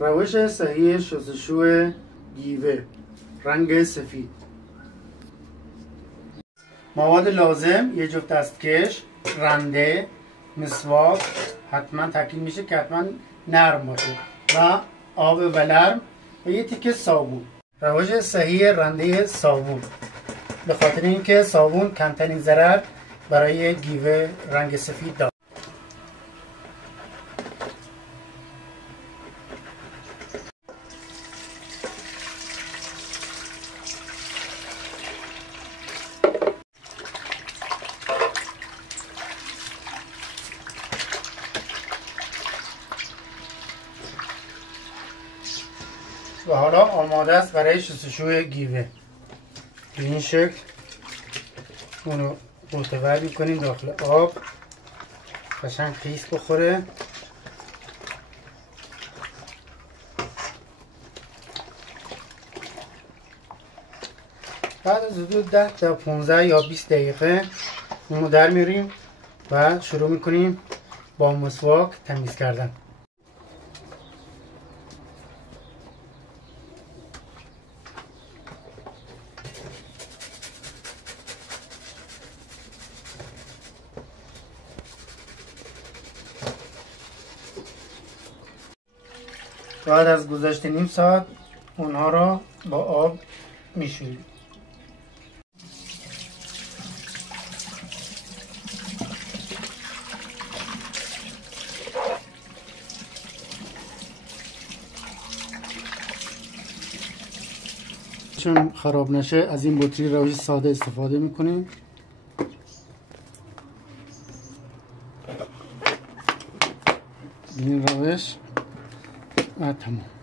روش صحیح شستشوی گیوه رنگ سفید. مواد لازم: یه جفت دستکش، رنده، مسواک، حتما تاکید میشه که حتما نرم باشه، و آب ولرم و یه تیکه صابون. روش صحیح رنده صابون، به خاطر اینکه صابون کمترین ضرر برای گیوه رنگ سفید داره. و حالا آماده است برای شستشوی گیوه. به این شکل اونو قوطه‌ور میکنیم داخل آب، قشنگ خیس بخوره. بعد از حدود 10 تا 15 یا 20 دقیقه اونو در میاریم و شروع میکنیم با مسواک تمیز کردن. بعد از گذشت نیم ساعت اونها را با آب میشوریم. چون خراب نشه از این بطری روش ساده استفاده میکنیم. این روش تمام.